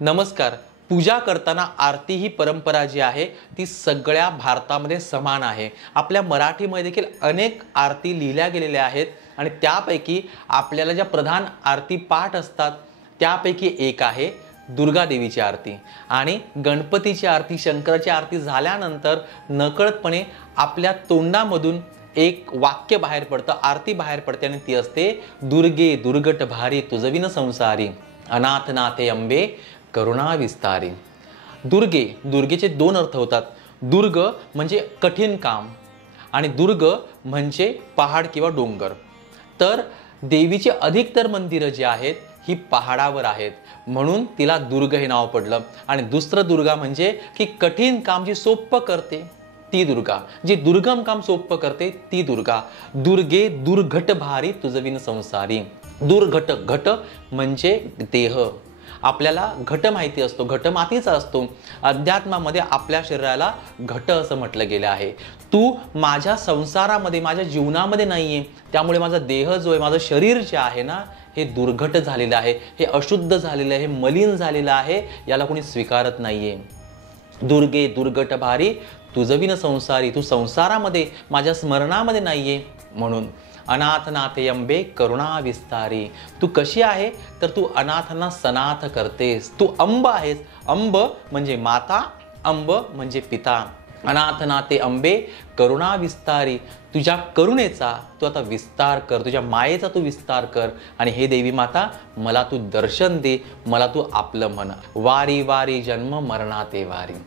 नमस्कार. पूजा करताना आरती ही परंपरा जी आहे ती सगळ्या भारतामध्ये समान आहे. आपल्या मराठीमध्ये देखील अनेक आरती लिहिल्या गेलेल्या आहेत आणि त्यापैकी आपल्याला ज्या प्रधान आरती पाठ असतात त्यापैकी एक आहे दुर्गा देवीची आरती आणि गणपतीची आरती, शंकराची आरती झाल्यानंतर नकळतपणे आपल्या तोंडामधून एक वाक्य बाहेर पडतं, आरती बाहेर पडते आणि ती असते दुर्गे दुर्गट भारी तुझविन संसारी अनाथ नाथे अंबे करुणा विस्तारी. दुर्गेचे दोन अर्थ होतात. दुर्ग म्हणजे कठीण काम आणि दुर्ग म्हणजे पहाड किंवा डोंगर. तर देवीचे अधिकतर मंदिरं जी आहेत ही पहाडावर आहेत म्हणून तिला दुर्ग हे नाव पडलं. आणि दुसरं दुर्गा म्हणजे की कठीण काम जी सोपं करते ती दुर्गा, जी दुर्गम काम सोपं करते ती दुर्गा. दुर्गे दुर्घट भारी तुझविन संसारी. दुर्घट, घट म्हणजे देह. आपल्याला घट माहिती असतो, घट मातीचा असतो. अध्यात्मामध्ये आपल्या शरीराला घट असं म्हटलं गेलं आहे. तू माझ्या संसारामध्ये, माझ्या जीवनामध्ये नाहीये, त्यामुळे माझा देह जो आहे, माझं शरीर जे आहे ना, हे दुर्घट झालेलं आहे, हे अशुद्ध झालेलं आहे, हे मलिन झालेलं आहे, याला कोणी स्वीकारत नाहीये. दुर्गे दुर्घट भारी तुझविन संसारी. तू संसारामध्ये, माझ्या स्मरणामध्ये नाहीये म्हणून. अनाथ नाथे अंबे करुणा विस्तारी. तू कशी आहे तर तू अनाथांना सनाथ करतेस. तू अंब आहेस. अंब म्हणजे माता, अंब म्हणजे पिता. अनाथ नाथे अंबे करुणा विस्तारी. तुझ्या करुणेचा तू आता विस्तार कर, तुझ्या मायेचा तू विस्तार कर आणि हे देवी माता मला तू दर्शन दे, मला तू आपलं म्हण. वारी वारी जन्म मरणाते वारी.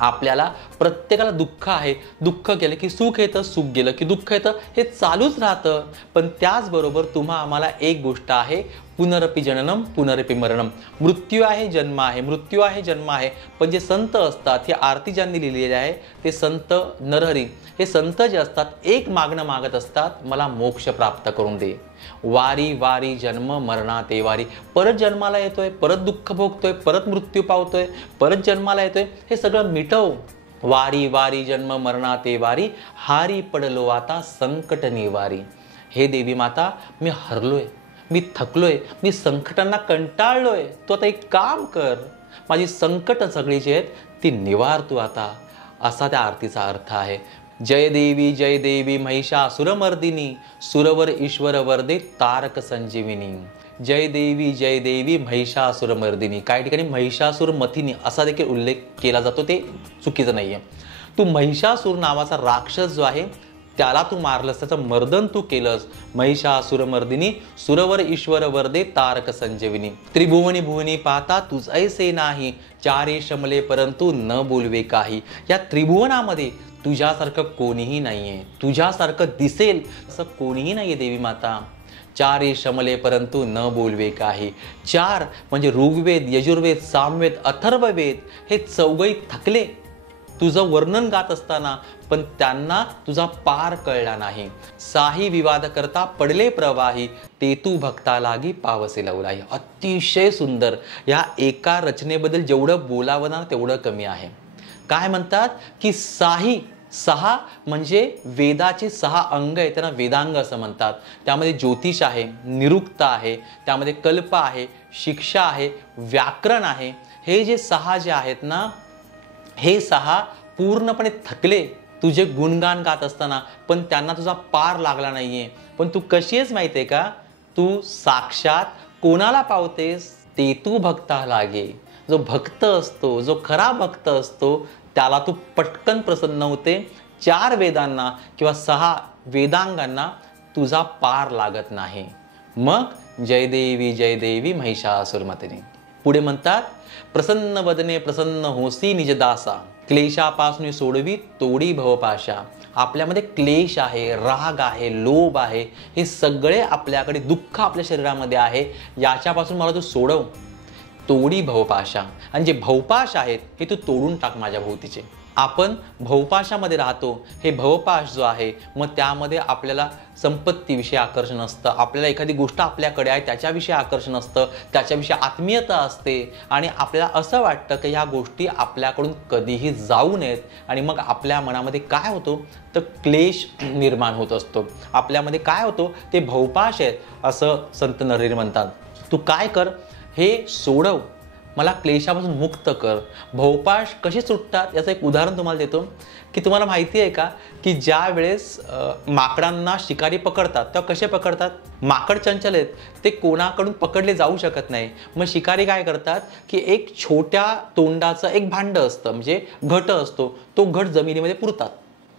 आपल्याला प्रत्येकाला दुःख आहे. दुःख गेलं की सुख येतं, सुख गेलं की दुःख येतं, हे चालूच राहतं. पण त्याचबरोबर तुम्हा आम्हाला एक गोष्ट आहे, पुनरपि जननम पुनरपि मरणम. मृत्यू आहे, जन्म आहे, मृत्यू आहे, जन्म आहे. पण जे संत असतात, ही आरती ज्यांनी लिहिलेली आहे ते संत नरहरी, हे संत जे असतात एक मागणं मागत असतात, मला मोक्ष प्राप्त करून दे. वारी वारी जन्म मरणाते वारी. परत जन्माला येतोय, परत दुःख भोगतोय, परत मृत्यू पावतोय, परत जन्माला येतोय, हे सगळं मिटव. वारी वारी जन्म मरणाते वारी हारी पडलो आता संकट निवारी. हे देवी माता मी हरलोय, मी थकलोय, मी संकटांना कंटाळलोय. तू आता एक काम कर, माझी संकट सगळी जी आहेत ती निवार तू आता. असा त्या आरतीचा अर्थ आहे. जय देवी महिषासुरमर्दिनी सुरवर ईश्वर वरदे तारक संजीविनी. जय देवी महिषासुरमर्दिनी. काही ठिकाणी महिषासुर मथिनी असा देखील उल्लेख केला जातो, ते चुकीचं नाहीये. तू महिषासुर नावाचा राक्षस जो आहे त्याला तू मारलंस, त्याचं मर्दन तू केलंस. महिषासुरमर्दिनी सुरवर ईश्वर वरदे तारक संजीविनी. त्रिभुवनी भुवनी पाहता तुझ ऐसे नाही चारे शमले परंतु न बोलवे काही. या त्रिभुवनामध्ये तुझ्यासारखं कोणीही नाहीये, तुझ्यासारखं दिसेल असं कोणीही नाहीये देवी माता. चारे शमले परंतु न बोलवे काही. चार म्हणजे ऋग्वेद, यजुर्वेद, सामवेद, अथर्ववेद हे चौघही थकले तुझं वर्णन गात असताना, पण त्यांना तुझा पार कळला नाही. साही विवाद करता पडले प्रवाही ते तू भक्ता लागी पावसे लवलाही. अतिशय सुंदर. या एका रचनेबद्दल जेवढं बोलावं ना तेवढं कमी आहे. काय म्हणतात की साही, सहा म्हणजे वेदाचे 6 अंग आहेत, त्यांना वेदांग असं म्हणतात. त्यामध्ये ज्योतिष आहे, निरुक्त आहे, त्यामध्ये कल्प आहे, शिक्षा आहे, व्याकरण आहे. हे जे 6 जे आहेत ना, हे 6 पूर्णपणे थकले तुझे गुणगान गात असताना, पण त्यांना तुझा पार लागला नाहीये. पण तू कशी आहेस माहितीये का? तू साक्षात कोणाला पावतेस? ते तू भक्ता लागे. जो भक्त असतो, जो खरा भक्त असतो त्याला तू पटकन प्रसन्न होते. 4 वेदांना किंवा 6 वेदांगांना तुझा पार लागत नाही. मग जय देवी महिषासुरमर्दिनी. पुढे म्हणतात प्रसन्न वदने प्रसन्न होसी निजदासा क्लेशापासून सोडवी तोडी भवपाशा. आपल्यामध्ये क्लेश आहे, राग आहे, लोभ आहे, हे सगळे आपल्याकडे दुःख आपल्या शरीरामध्ये आहे, याच्यापासून मला तू सोडव. तोडी भवपाशा. आणि जे भवपाश आहेत हे तू तोडून टाक माझ्या भोवतीचे. आपण भवपाशामध्ये राहतो. हे भवपाश जो आहे मग त्यामध्ये आपल्याला संपत्तीविषयी आकर्षण असतं, आपल्याला एखादी गोष्ट आपल्याकडे आहे त्याच्याविषयी आकर्षण असतं, त्याच्याविषयी आत्मीयता असते आणि आपल्याला असं वाटतं की ह्या गोष्टी आपल्याकडून कधीही जाऊ नयेत. आणि मग आपल्या मनामध्ये काय होतं तर क्लेश निर्माण होत असतो. आपल्यामध्ये काय होतं ते भवपाश आहेत असं संत नरहरी म्हणतात. तू काय कर, हे सोडव. मला क्लेशापासून मुक्त कर. भवपाश कसे सुटतात याचं एक उदाहरण तुम्हाला देतो की तुम्हाला माहिती आहे का की ज्या वेळेस माकडांना शिकारी पकडतात तेव्हा कसे पकडतात. माकड चंचल आहेत, ते कोणाकडून पकडले जाऊ शकत नाही. मग शिकारी काय करतात की एक छोट्या तोंडाचं एक भांडं असतं, म्हणजे घट असतो, तो घट जमिनीमध्ये पुरतात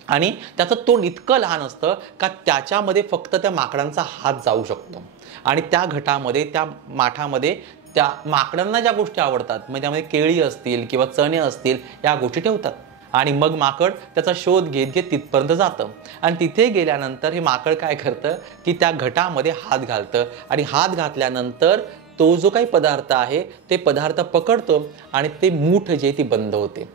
आणि त्याचं तोंड इतकं लहान असतं का त्याच्यामध्ये फक्त त्या माकडांचा हात जाऊ शकतो. आणि त्या घटामध्ये, त्या माठामध्ये त्या माकडांना ज्या गोष्टी आवडतात, म्हणजे त्यामध्ये केळी असतील किंवा चणे असतील, या गोष्टी ठेवतात. आणि मग माकड त्याचा शोध घेत घेत तिथपर्यंत जातं आणि तिथे गेल्यानंतर हे माकड काय करतं की त्या घटामध्ये हात घालतं आणि हात घातल्यानंतर तो जो काही पदार्थ आहे ते पदार्थ पकडतो आणि ते मूठ जे ती बंद होते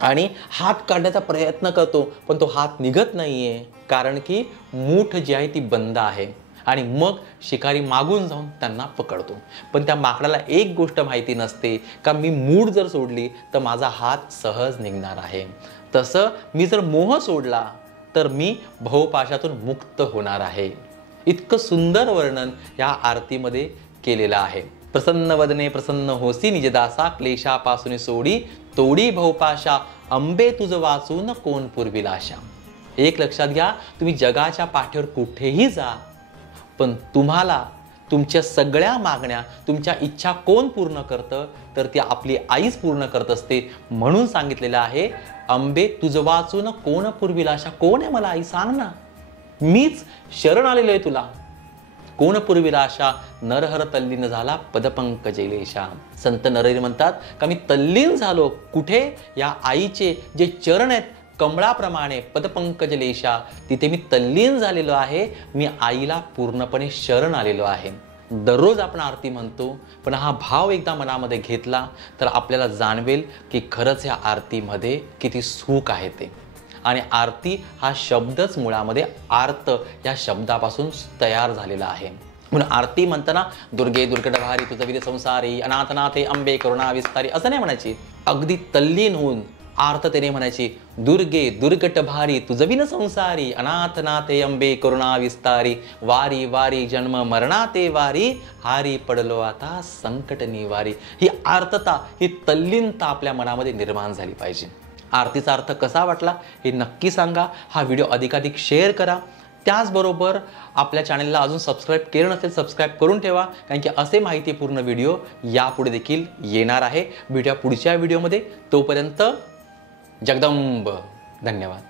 आणि हात काढण्याचा प्रयत्न करतो, पण तो हात निघत नाहीये कारण की मूठ जी आहे ती बंद आहे. आणि मग शिकारी मागून जाऊन त्यांना पकडतो. पण त्या माकडाला एक गोष्ट माहिती नसते का मी मूठ जर सोडली तर माझा हात सहज निघणार आहे. तसं मी जर मोह सोडला तर मी भवपाशातून मुक्त होणार आहे. इतकं सुंदर वर्णन या आरतीमध्ये केलेलं आहे. प्रसन्न वदने प्रसन्न होसी निजदासा, क्लेशापासून सोडी तोडी भवपाशा, अंबे तुझ वाचून कोण पुरविल आशा. एक लक्षात घ्या, तुम्ही जगाच्या पाठीवर कुठेही जा, पण तुम्हाला तुमच्या सगळ्या मागण्या, तुमच्या इच्छा कोण पूर्ण करतं, तर ती आपली आईच पूर्ण करत असते. म्हणून सांगितलेलं आहे, अंबे तुझ वाचून कोण पुरविल आशा. कोण आहे मला आई सांग ना, मीच शरण आलेलो आहे तुला. कोण पुरविल आशा, नरहर तल्लीन झाला पदपंकजैलेशा. संत नरहरी म्हणतात का मी तल्लीन झालो कुठे, या आईचे जे चरण आहेत कमळाप्रमाणे पदपंकजलेशा, तिथे मी तल्लीन झालेलो आहे. मी आईला पूर्णपणे शरण आलेलो आहे. दररोज आपण आरती म्हणतो, पण हा भाव एकदा मनामध्ये घेतला तर आपल्याला जाणवेल की खरंच या आरतीमध्ये किती सुख आहे ते. आणि आरती हा शब्दच मुळामध्ये आर्त या शब्दापासून तयार झालेला आहे. म्हणून आरती म्हणताना दुर्गे दुर्गटभारी तुझ विदे संसारी, अनाथनाथे अंबे करुणा विस्तारी असं नाही म्हणायची. अगदी तल्लीन होऊन आर्ततेने म्हणायची, दुर्गे दुर्गट भारी तुझविन संसारी, अनाथनाथे अंबे करुणा विस्तारी, वारी वारी जन्म मरणाते वारी, हारी पडलो आता संकट निवारी. ही आर्तता, ही तल्लीनता आपल्या मनामध्ये निर्माण झाली पाहिजे. आरतीचा अर्थ कसा वाटला हे नक्की सांगा. हा व्हिडिओ अधिकाधिक शेअर करा. त्याचबरोबर आपल्या चॅनलला अजून सबस्क्राईब केलं नसेल, सबस्क्राईब करून ठेवा, कारण की असे माहितीपूर्ण व्हिडिओ यापुढे देखील येणार आहे. भेटूया पुढच्या व्हिडिओमध्ये. तोपर्यंत जगदंब. धन्यवाद.